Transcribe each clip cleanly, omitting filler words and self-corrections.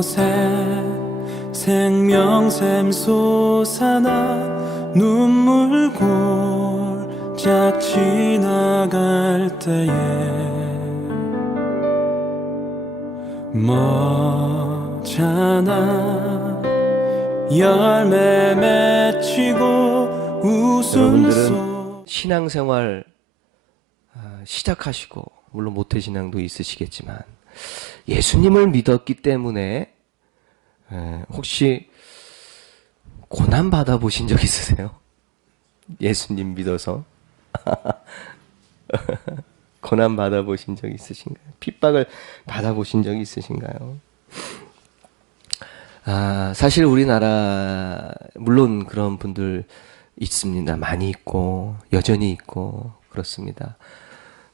곳에 생명샘 솟아나 눈물 골짝 지나갈 때에 머잖아 열매 맺히고 웃음소. 신앙생활 시작하시고 물론 모태신앙도 있으시겠지만 예수님을 믿었기 때문에 혹시 고난 받아보신 적 있으세요? 예수님 믿어서 고난 받아보신 적 있으신가요? 핍박을 받아보신 적 있으신가요? 사실 우리나라 물론 그런 분들 있습니다. 많이 있고 여전히 있고 그렇습니다.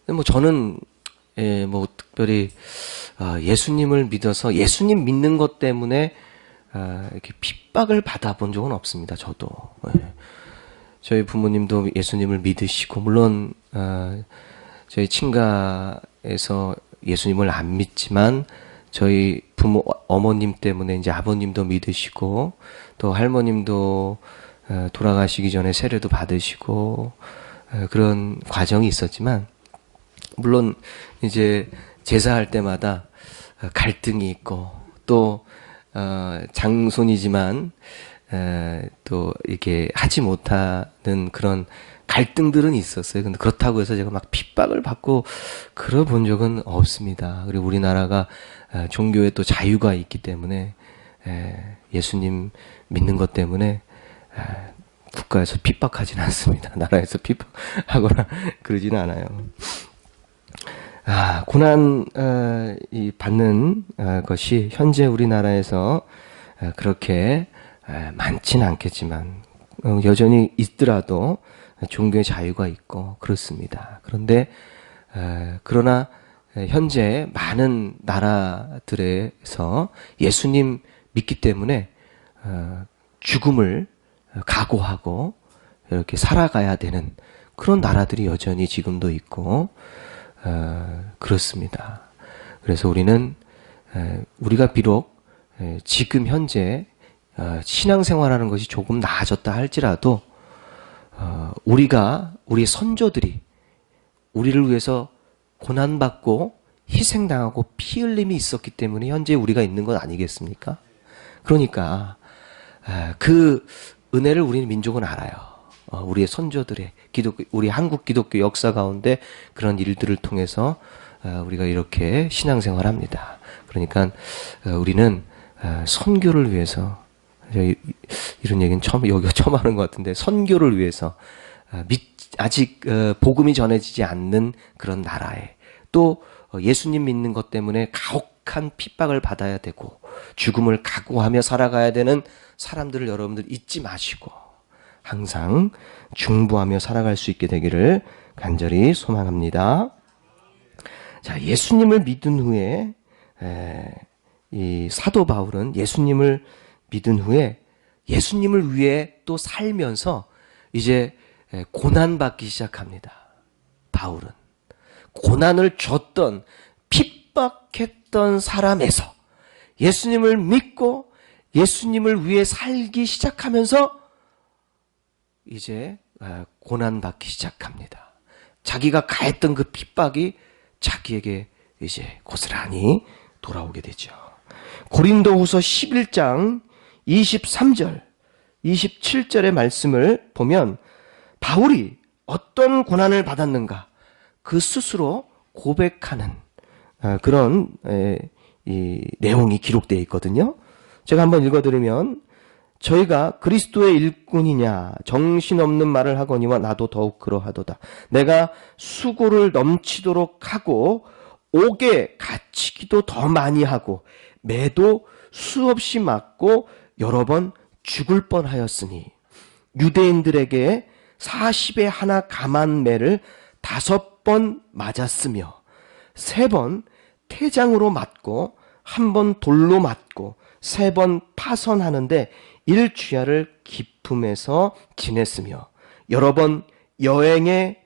근데 뭐 저는 뭐 특별히 예수님을 믿어서 예수님 믿는 것 때문에 이렇게 핍박을 받아본 적은 없습니다. 저도 저희 부모님도 예수님을 믿으시고 물론 저희 친가에서 예수님을 안 믿지만 저희 부모 어머님 때문에 이제 아버님도 믿으시고 또 할머님도 돌아가시기 전에 세례도 받으시고 그런 과정이 있었지만 물론 이제 제사할 때마다 갈등이 있고 또 장손이지만 또 이렇게 하지 못하는 그런 갈등들은 있었어요. 근데 그렇다고 해서 제가 막 핍박을 받고 그러 본 적은 없습니다. 그리고 우리나라가 종교에 또 자유가 있기 때문에 예수님 믿는 것 때문에 국가에서 핍박하지는 않습니다. 나라에서 핍박하거나 그러지는 않아요. 고난 받는 것이 현재 우리나라에서 그렇게 많지는 않겠지만 여전히 있더라도 종교의 자유가 있고 그렇습니다. 그런데 그러나 현재 많은 나라들에서 예수님 믿기 때문에 죽음을 각오하고 이렇게 살아가야 되는 그런 나라들이 여전히 지금도 있고 그렇습니다. 그래서 우리는 우리가 비록 지금 현재 신앙생활하는 것이 조금 나아졌다 할지라도 우리 선조들이 우리를 위해서 고난받고 희생당하고 피 흘림이 있었기 때문에 현재 우리가 있는 것 아니겠습니까? 그러니까 그 은혜를 우리는 민족은 알아요. 우리의 선조들의 우리 한국 기독교 역사 가운데 그런 일들을 통해서 우리가 이렇게 신앙생활합니다. 그러니까 우리는 선교를 위해서 이런 얘기는 여기가 처음 하는 것 같은데 선교를 위해서 아직 복음이 전해지지 않는 그런 나라에 또 예수님 믿는 것 때문에 가혹한 핍박을 받아야 되고 죽음을 각오하며 살아가야 되는 사람들을 여러분들 잊지 마시고 항상 중보하며 살아갈 수 있게 되기를 간절히 소망합니다. 자, 예수님을 믿은 후에 이 사도 바울은 예수님을 믿은 후에 예수님을 위해 또 살면서 이제 고난받기 시작합니다. 바울은 고난을 줬던 핍박했던 사람에서 예수님을 믿고 예수님을 위해 살기 시작하면서 이제 고난받기 시작합니다. 자기가 가했던 그 핍박이 자기에게 이제 고스란히 돌아오게 되죠. 고린도후서 11장 23절, 27절의 말씀을 보면 바울이 어떤 고난을 받았는가 그 스스로 고백하는 그런 이 내용이 기록되어 있거든요. 제가 한번 읽어드리면 저희가 그리스도의 일꾼이냐 정신없는 말을 하거니와 나도 더욱 그러하도다. 내가 수고를 넘치도록 하고 옥에 갇히기도 더 많이 하고 매도 수없이 맞고 여러 번 죽을 뻔하였으니 유대인들에게 40에 하나 감한 매를 5번 맞았으며 3번 태장으로 맞고 1번 돌로 맞고 3번 파선하는데 일주야를 기품에서 지냈으며 여러 번 여행의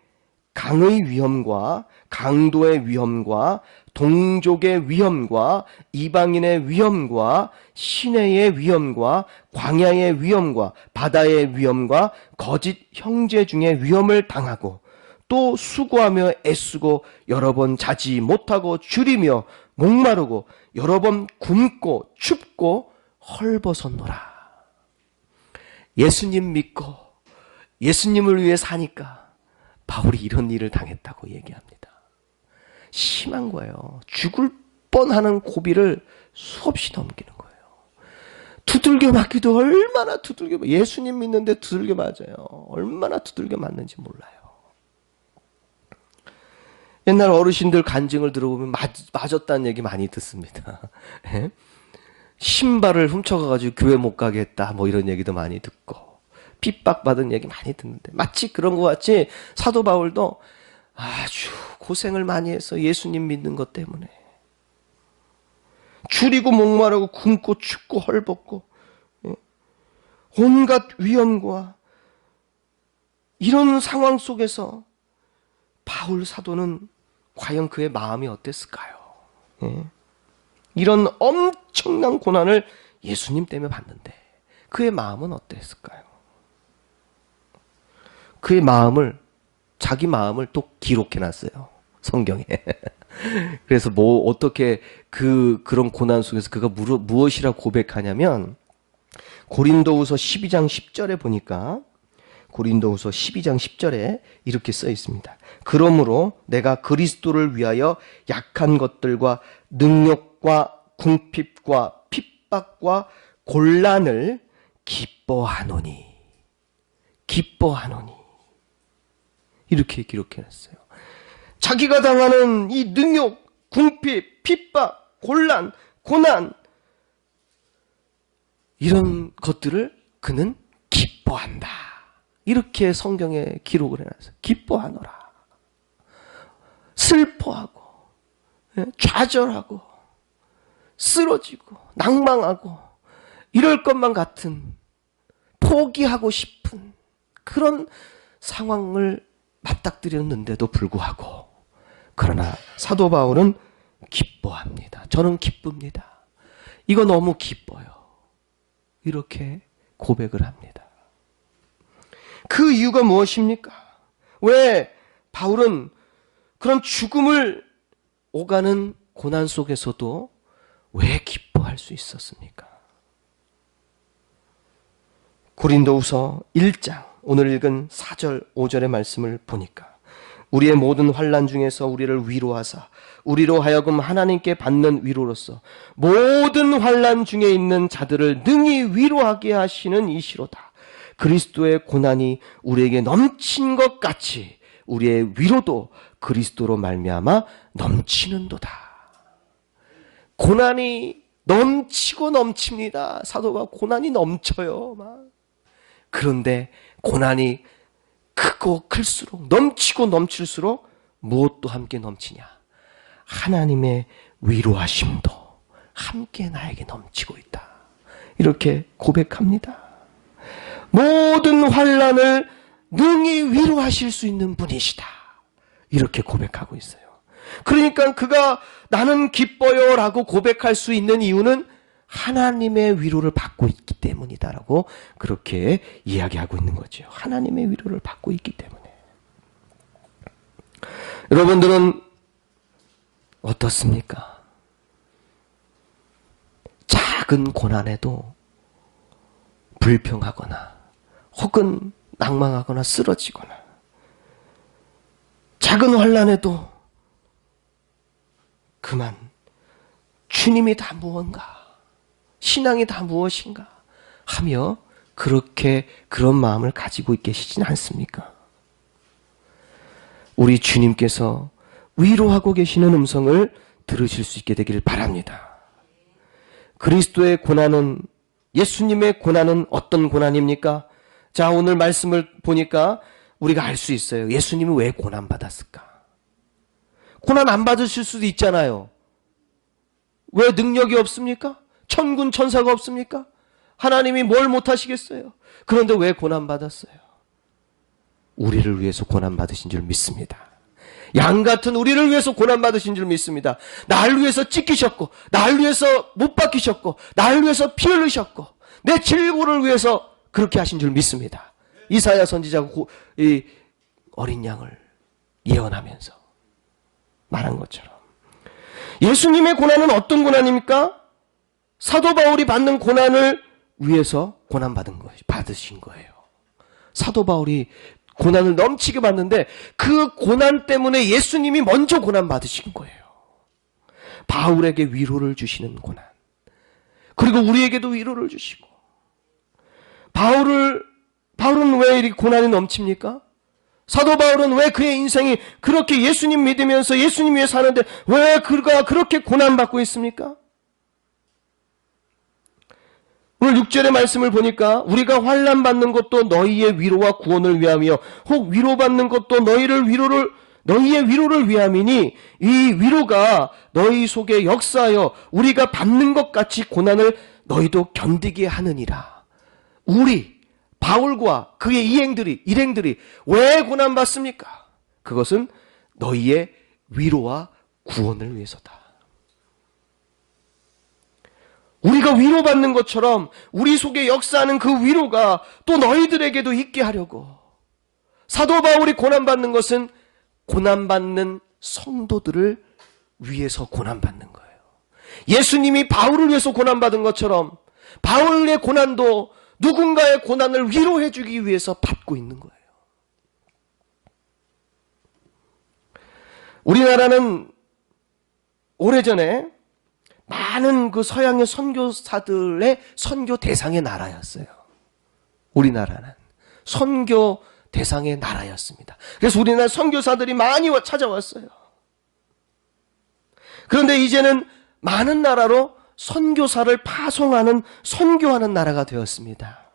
강의 위험과 강도의 위험과 동족의 위험과 이방인의 위험과 시내의 위험과 광야의 위험과 바다의 위험과 거짓 형제 중에 위험을 당하고 또 수고하며 애쓰고 여러 번 자지 못하고 줄이며 목마르고 여러 번 굶고 춥고 헐벗었노라. 예수님 믿고 예수님을 위해 사니까 바울이 이런 일을 당했다고 얘기합니다. 심한 거예요. 죽을 뻔하는 고비를 수없이 넘기는 거예요. 두들겨 맞기도 얼마나 두들겨, 예수님 믿는데 두들겨 맞아요. 얼마나 두들겨 맞는지 몰라요. 옛날 어르신들 간증을 들어보면 맞았다는 얘기 많이 듣습니다. 신발을 훔쳐가가지고 교회 못 가겠다 뭐 이런 얘기도 많이 듣고 핍박받은 얘기 많이 듣는데 마치 그런 것 같이 사도 바울도 아주 고생을 많이 해서 예수님 믿는 것 때문에 줄이고 목마르고 굶고 춥고 헐벗고 온갖 위험과 이런 상황 속에서 바울 사도는 과연 그의 마음이 어땠을까요? 이런 엄청난 고난을 예수님 때문에 받는데 그의 마음은 어땠을까요? 그의 마음을, 자기 마음을 또 기록해놨어요. 성경에. 그래서 어떻게 그런 고난 속에서 그가 무엇이라고 고백하냐면 고린도후서 12장 10절에 보니까 고린도후서 12장 10절에 이렇게 써 있습니다. 그러므로 내가 그리스도를 위하여 약한 것들과 능력과 궁핍과 핍박과 곤란을 기뻐하노니 이렇게 기록해놨어요. 자기가 당하는 이 능욕, 궁핍, 핍박, 곤란, 고난 이런 것들을 그는 기뻐한다. 이렇게 성경에 기록을 해놨어요. 기뻐하노라. 슬퍼하고 좌절하고 쓰러지고 낭망하고 이럴 것만 같은 포기하고 싶은 그런 상황을 맞닥뜨렸는데도 불구하고 그러나 사도 바울은 기뻐합니다. 저는 기쁩니다. 이거 너무 기뻐요. 이렇게 고백을 합니다. 그 이유가 무엇입니까? 왜 바울은 그런 죽음을 오가는 고난 속에서도 왜 기뻐할 수 있었습니까? 고린도후서 1장 오늘 읽은 4절 5절의 말씀을 보니까 우리의 모든 환난 중에서 우리를 위로하사 우리로 하여금 하나님께 받는 위로로서 모든 환난 중에 있는 자들을 능히 위로하게 하시는 이시로다. 그리스도의 고난이 우리에게 넘친 것 같이 우리의 위로도 그리스도로 말미암아 넘치는도다. 고난이 넘치고 넘칩니다. 사도가 고난이 넘쳐요. 막. 그런데 고난이 크고 클수록 넘치고 넘칠수록 무엇도 함께 넘치냐? 하나님의 위로하심도 함께 나에게 넘치고 있다. 이렇게 고백합니다. 모든 환난을 능히 위로하실 수 있는 분이시다. 이렇게 고백하고 있어요. 그러니까 그가 나는 기뻐요 라고 고백할 수 있는 이유는 하나님의 위로를 받고 있기 때문이다라고 그렇게 이야기하고 있는 거죠. 하나님의 위로를 받고 있기 때문에. 여러분들은 어떻습니까? 작은 고난에도 불평하거나 혹은 낭망하거나 쓰러지거나 작은 환난에도 그만 주님이 다 무언가 신앙이 다 무엇인가 하며 그렇게 그런 마음을 가지고 계시진 않습니까? 우리 주님께서 위로하고 계시는 음성을 들으실 수 있게 되기를 바랍니다. 그리스도의 고난은 예수님의 고난은 어떤 고난입니까? 자, 오늘 말씀을 보니까 우리가 알 수 있어요. 예수님은 왜 고난받았을까? 고난 안 받으실 수도 있잖아요. 왜 능력이 없습니까? 천군 천사가 없습니까? 하나님이 뭘 못하시겠어요? 그런데 왜 고난받았어요? 우리를 위해서 고난받으신 줄 믿습니다. 양 같은 우리를 위해서 고난받으신 줄 믿습니다. 나를 위해서 찢기셨고, 나를 위해서 못 박히셨고, 나를 위해서 피 흘리셨고, 내 질고를 위해서 그렇게 하신 줄 믿습니다. 이사야 선지자가 이 어린 양을 예언하면서 말한 것처럼 예수님의 고난은 어떤 고난입니까? 사도 바울이 받는 고난을 위해서 받으신 거예요. 사도 바울이 고난을 넘치게 받는데 그 고난 때문에 예수님이 먼저 고난 받으신 거예요. 바울에게 위로를 주시는 고난. 그리고 우리에게도 위로를 주시고. 바울은 왜 이렇게 고난이 넘칩니까? 사도 바울은 왜 그의 인생이 그렇게 예수님 믿으면서 예수님 위해 사는데 왜 그가 그렇게 고난받고 있습니까? 오늘 6절의 말씀을 보니까 우리가 환난받는 것도 너희의 위로와 구원을 위하며 혹 위로받는 것도 너희의 위로를 위함이니 이 위로가 너희 속에 역사하여 우리가 받는 것 같이 고난을 너희도 견디게 하느니라. 바울과 그의 일행들이 왜 고난받습니까? 그것은 너희의 위로와 구원을 위해서다. 우리가 위로받는 것처럼 우리 속에 역사하는 그 위로가 또 너희들에게도 있게 하려고. 사도 바울이 고난받는 것은 고난받는 성도들을 위해서 고난받는 거예요. 예수님이 바울을 위해서 고난받은 것처럼 바울의 고난도 누군가의 고난을 위로해 주기 위해서 받고 있는 거예요. 우리나라는 오래전에 많은 그 서양의 선교사들의 선교 대상의 나라였어요. 우리나라는 선교 대상의 나라였습니다. 그래서 우리나라 선교사들이 많이 찾아왔어요. 그런데 이제는 많은 나라로 선교사를 파송하는, 선교하는 나라가 되었습니다.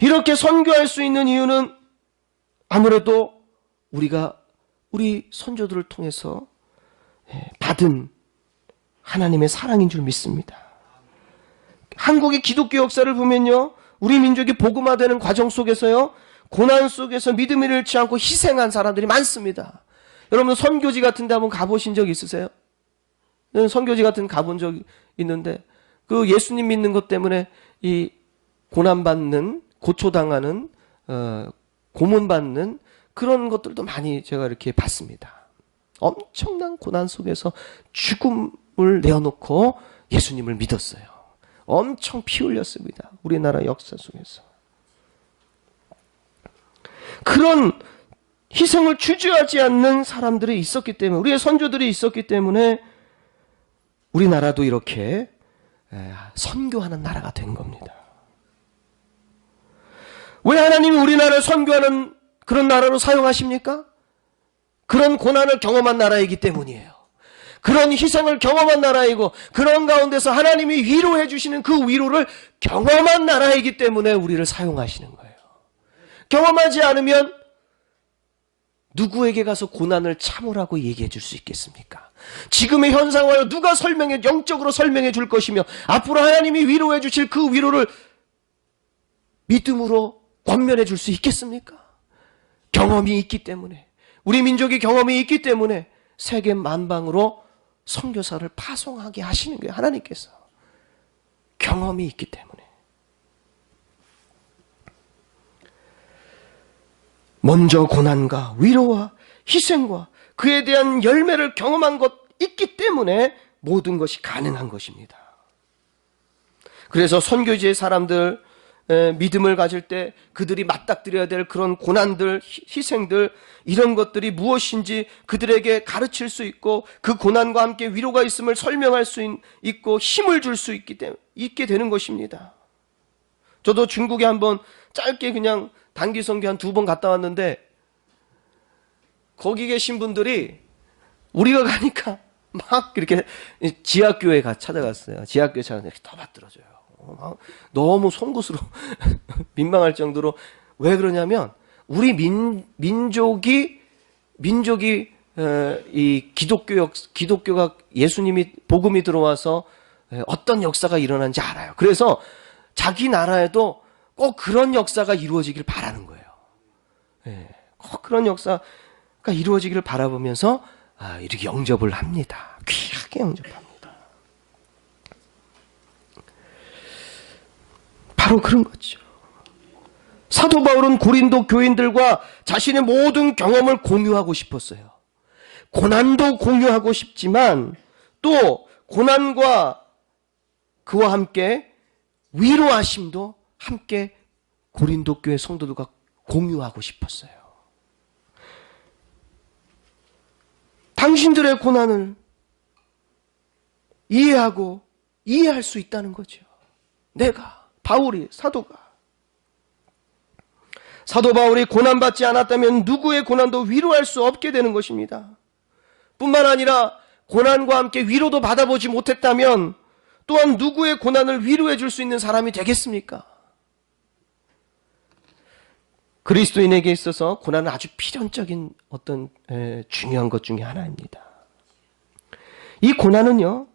이렇게 선교할 수 있는 이유는 아무래도 우리 선조들을 통해서 받은 하나님의 사랑인 줄 믿습니다. 한국의 기독교 역사를 보면요, 우리 민족이 복음화되는 과정 속에서요, 고난 속에서 믿음을 잃지 않고 희생한 사람들이 많습니다. 여러분 선교지 같은 데 한번 가보신 적 있으세요? 선교지 같은 데 가본 적 있는데 그 예수님 믿는 것 때문에 이 고난받는, 고초당하는, 고문받는 그런 것들도 많이 제가 이렇게 봤습니다. 엄청난 고난 속에서 죽음을 내어놓고 예수님을 믿었어요. 엄청 피 흘렸습니다. 우리나라 역사 속에서. 그런 희생을 주저하지 않는 사람들이 있었기 때문에, 우리의 선조들이 있었기 때문에 우리나라도 이렇게 선교하는 나라가 된 겁니다. 왜 하나님이 우리나라를 선교하는 그런 나라로 사용하십니까? 그런 고난을 경험한 나라이기 때문이에요. 그런 희생을 경험한 나라이고 그런 가운데서 하나님이 위로해 주시는 그 위로를 경험한 나라이기 때문에 우리를 사용하시는 거예요. 경험하지 않으면 누구에게 가서 고난을 참으라고 얘기해 줄 수 있겠습니까? 지금의 현 상황을 누가 영적으로 설명해 줄 것이며 앞으로 하나님이 위로해 주실 그 위로를 믿음으로 권면해 줄 수 있겠습니까? 경험이 있기 때문에, 우리 민족이 경험이 있기 때문에 세계 만방으로 선교사를 파송하게 하시는 거예요. 하나님께서. 경험이 있기 때문에. 먼저 고난과 위로와 희생과 그에 대한 열매를 경험한 것 있기 때문에 모든 것이 가능한 것입니다. 그래서 선교지의 사람들, 믿음을 가질 때 그들이 맞닥뜨려야 될 그런 고난들, 희생들, 이런 것들이 무엇인지 그들에게 가르칠 수 있고 그 고난과 함께 위로가 있음을 설명할 수 있고 힘을 줄 수 있게 되는 것입니다. 저도 중국에 한번 짧게 그냥 단기 선교 한 2번 갔다 왔는데 거기 계신 분들이 우리가 가니까 막 이렇게 지하교회 찾아갔어요. 지하교회 찾아갔는데 더 받들어줘요. 너무 송구스러워 민망할 정도로. 왜 그러냐면 우리 민족이 이 기독교가 예수님이 복음이 들어와서 어떤 역사가 일어난지 알아요. 그래서 자기 나라에도 꼭 그런 역사가 이루어지길 바라는 거예요. 그런 역사가 이루어지기를 바라보면서 이렇게 영접을 합니다. 귀하게 영접합니다. 바로 그런 거죠. 사도 바울은 고린도 교인들과 자신의 모든 경험을 공유하고 싶었어요. 고난도 공유하고 싶지만 또 고난과 그와 함께 위로하심도 함께 고린도 교회 성도들과 공유하고 싶었어요. 당신들의 고난을 이해하고 이해할 수 있다는 거죠. 내가, 바울이, 사도가. 사도 바울이 고난받지 않았다면 누구의 고난도 위로할 수 없게 되는 것입니다. 뿐만 아니라 고난과 함께 위로도 받아보지 못했다면 또한 누구의 고난을 위로해 줄 수 있는 사람이 되겠습니까? 그리스도인에게 있어서 고난은 아주 필연적인 어떤 중요한 것 중에 하나입니다. 이 고난은요,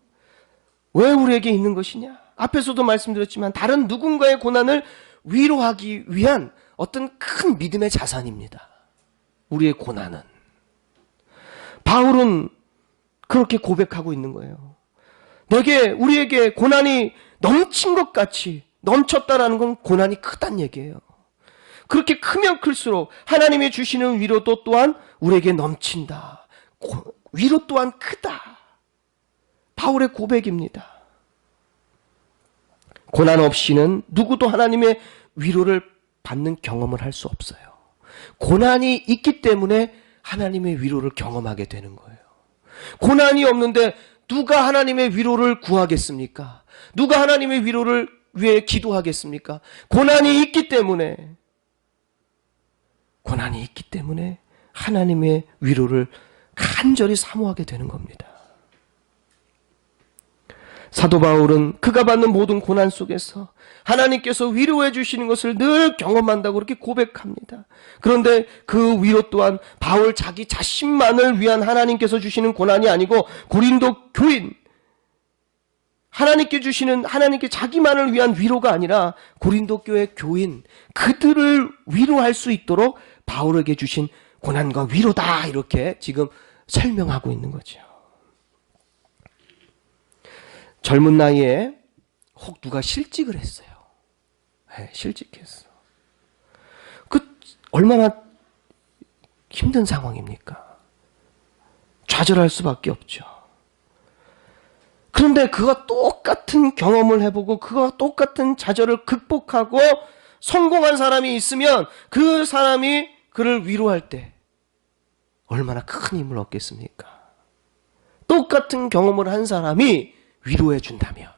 왜 우리에게 있는 것이냐? 앞에서도 말씀드렸지만 다른 누군가의 고난을 위로하기 위한 어떤 큰 믿음의 자산입니다. 우리의 고난은. 바울은 그렇게 고백하고 있는 거예요. 우리에게 고난이 넘친 것 같이 넘쳤다라는 건 고난이 크단 얘기예요. 그렇게 크면 클수록 하나님이 주시는 위로도 또한 우리에게 넘친다. 위로 또한 크다. 바울의 고백입니다. 고난 없이는 누구도 하나님의 위로를 받는 경험을 할 수 없어요. 고난이 있기 때문에 하나님의 위로를 경험하게 되는 거예요. 고난이 없는데 누가 하나님의 위로를 구하겠습니까? 누가 하나님의 위로를 위해 기도하겠습니까? 고난이 있기 때문에 하나님의 위로를 간절히 사모하게 되는 겁니다. 사도 바울은 그가 받는 모든 고난 속에서 하나님께서 위로해 주시는 것을 늘 경험한다고 그렇게 고백합니다. 그런데 그 위로 또한 바울 자기 자신만을 위한 하나님께서 주시는 고난이 아니고 고린도 교인, 하나님께 자기만을 위한 위로가 아니라 고린도 교회 교인, 그들을 위로할 수 있도록 바울에게 주신 고난과 위로다, 이렇게 지금 설명하고 있는 거죠. 젊은 나이에 혹 누가 실직을 했어요. 실직했어. 얼마나 힘든 상황입니까? 좌절할 수밖에 없죠. 그런데 그가 똑같은 경험을 해보고 그가 똑같은 좌절을 극복하고 성공한 사람이 있으면 그 사람이 그를 위로할 때 얼마나 큰 힘을 얻겠습니까? 똑같은 경험을 한 사람이 위로해 준다면,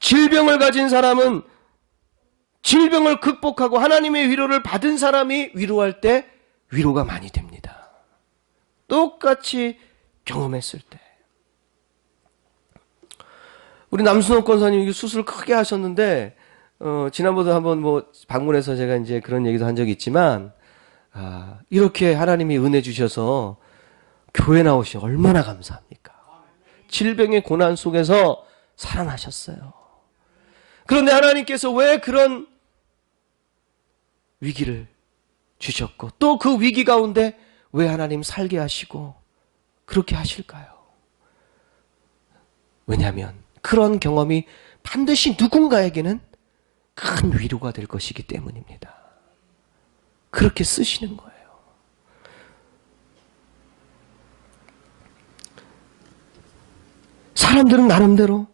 질병을 가진 사람은 질병을 극복하고 하나님의 위로를 받은 사람이 위로할 때 위로가 많이 됩니다. 똑같이 경험했을 때. 우리 남순옥 권사님 수술 크게 하셨는데 지난번에 한번 방문해서 제가 이제 그런 얘기도 한 적이 있지만 이렇게 하나님이 은혜 주셔서 교회 나오시 얼마나 감사합니까? 질병의 고난 속에서 살아나셨어요. 그런데 하나님께서 왜 그런 위기를 주셨고 또 그 위기 가운데 왜 하나님 살게 하시고 그렇게 하실까요? 왜냐하면 그런 경험이 반드시 누군가에게는 큰 위로가 될 것이기 때문입니다. 그렇게 쓰시는 거예요. 사람들은 나름대로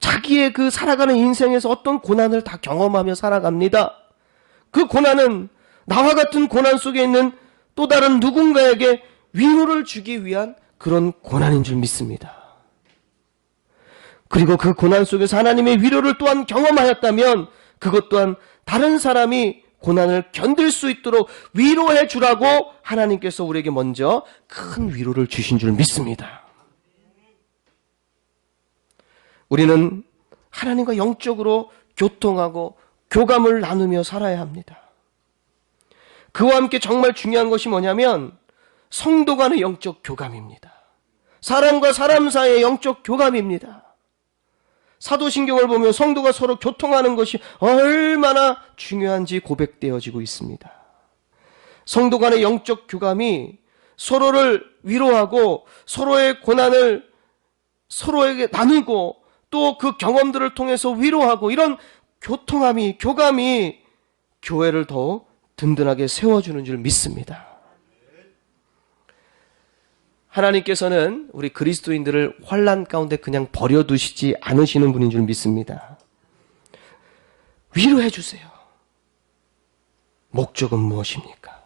자기의 그 살아가는 인생에서 어떤 고난을 다 경험하며 살아갑니다. 그 고난은 나와 같은 고난 속에 있는 또 다른 누군가에게 위로를 주기 위한 그런 고난인 줄 믿습니다. 그리고 그 고난 속에서 하나님의 위로를 또한 경험하였다면 그것 또한 다른 사람이 고난을 견딜 수 있도록 위로해 주라고 하나님께서 우리에게 먼저 큰 위로를 주신 줄 믿습니다. 우리는 하나님과 영적으로 교통하고 교감을 나누며 살아야 합니다. 그와 함께 정말 중요한 것이 뭐냐면 성도 간의 영적 교감입니다. 사람과 사람 사이의 영적 교감입니다. 사도신경을 보면 성도가 서로 교통하는 것이 얼마나 중요한지 고백되어지고 있습니다. 성도 간의 영적 교감이 서로를 위로하고 서로의 고난을 서로에게 나누고 또 그 경험들을 통해서 위로하고 이런 교감이 교회를 더 든든하게 세워주는 줄 믿습니다. 하나님께서는 우리 그리스도인들을 환난 가운데 그냥 버려두시지 않으시는 분인 줄 믿습니다. 위로해 주세요. 목적은 무엇입니까?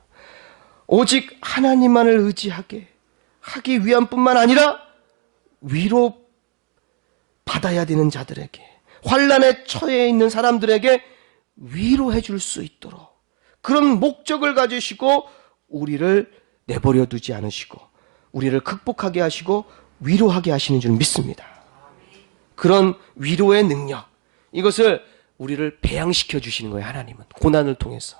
오직 하나님만을 의지하게 하기 위한 뿐만 아니라 위로 받아야 되는 자들에게, 환난에 처해 있는 사람들에게 위로해 줄 수 있도록 그런 목적을 가지시고 우리를 내버려 두지 않으시고 우리를 극복하게 하시고 위로하게 하시는 줄 믿습니다. 그런 위로의 능력, 이것을 우리를 배양시켜 주시는 거예요. 하나님은 고난을 통해서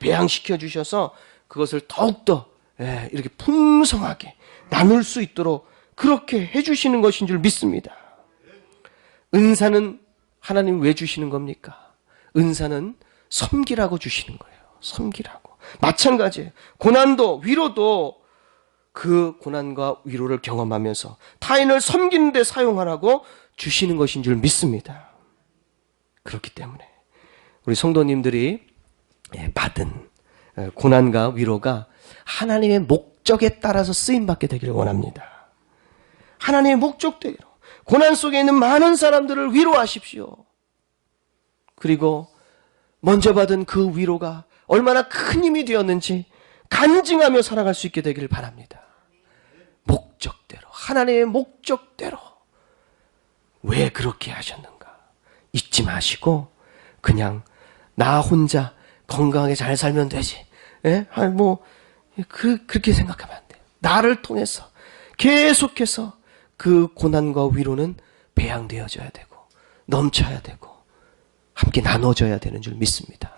배양시켜 주셔서 그것을 더욱더 이렇게 풍성하게 나눌 수 있도록 그렇게 해주시는 것인 줄 믿습니다. 은사는 하나님 왜 주시는 겁니까? 은사는 섬기라고 주시는 거예요. 섬기라고. 마찬가지예요. 고난도 위로도 그 고난과 위로를 경험하면서 타인을 섬기는 데 사용하라고 주시는 것인 줄 믿습니다. 그렇기 때문에 우리 성도님들이 받은 고난과 위로가 하나님의 목적에 따라서 쓰임받게 되기를 원합니다. 하나님의 목적대로 고난 속에 있는 많은 사람들을 위로하십시오. 그리고 먼저 받은 그 위로가 얼마나 큰 힘이 되었는지 간증하며 살아갈 수 있게 되기를 바랍니다. 목적대로, 하나님의 목적대로 왜 그렇게 하셨는가 잊지 마시고 그냥 나 혼자 건강하게 잘 살면 되지. 그렇게 생각하면 안 돼요. 나를 통해서 계속해서 그 고난과 위로는 배양되어져야 되고 넘쳐야 되고 함께 나눠져야 되는 줄 믿습니다.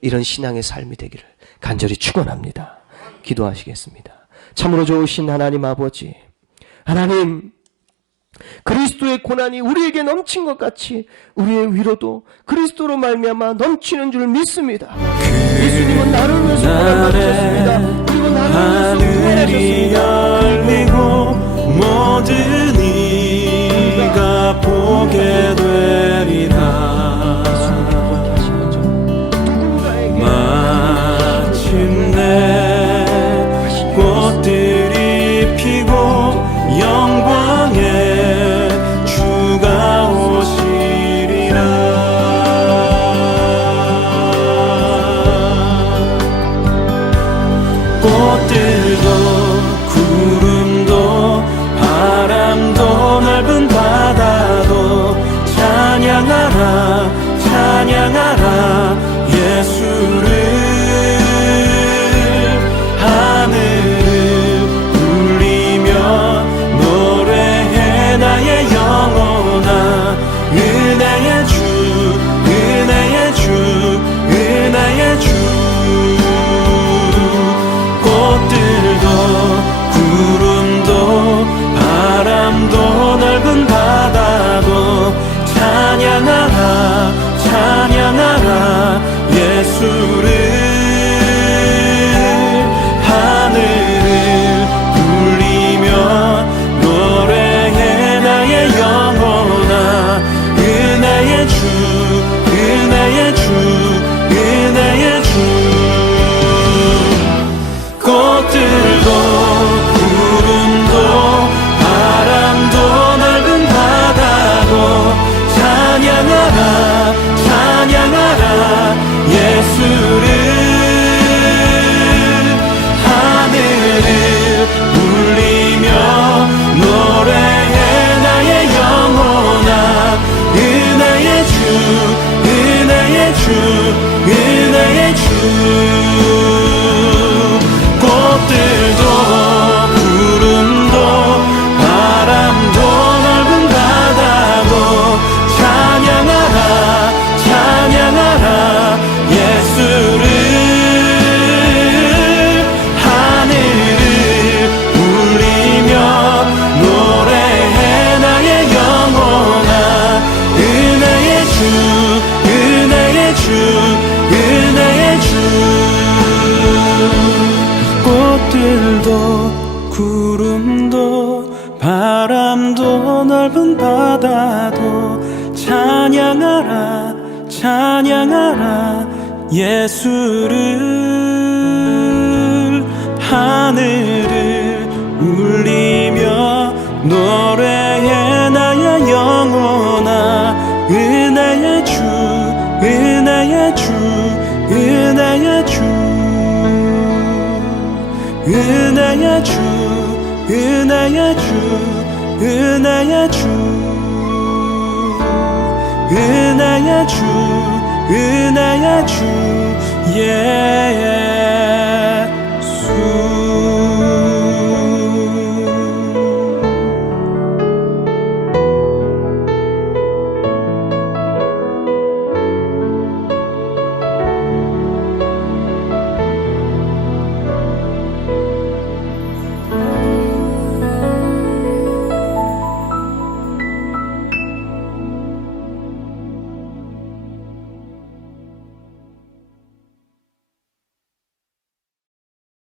이런 신앙의 삶이 되기를 간절히 축원합니다. 기도하시겠습니다. 참으로 좋으신 하나님 아버지, 하나님, 그리스도의 고난이 우리에게 넘친 것 같이 우리의 위로도 그리스도로 말미암아 넘치는 줄 믿습니다. 예수님은 나를 위해서 고난 받으셨습니다. 그리고 나를 위해서 하늘이 구원하셨습니다. 열리고 모든 이가 보게 되리라. 마침내 꽃들이 피고 영광의 주가 오시리라. 꽃들도 구름도 바람도 넓은 바다도 찬양하라 찬양하라 예수를. 하늘을 울리며 노래해 나의 영혼아. 은혜의 주 은혜의 주 은혜의 주. 꽃들도 구름도 바람도 넓은 바다도 찬양하라 찬양하라 예수를. 하늘을 울리며 노래해 나의 바람도 넓은 바다도 찬양하라 찬양하라 예수를 하늘을 울리며 노래해 나의 영혼아 은혜의 주 은혜의 주 은혜의 주 은혜의 주 은혜의 주 은혜의 주 은혜의 주 은혜의 주 예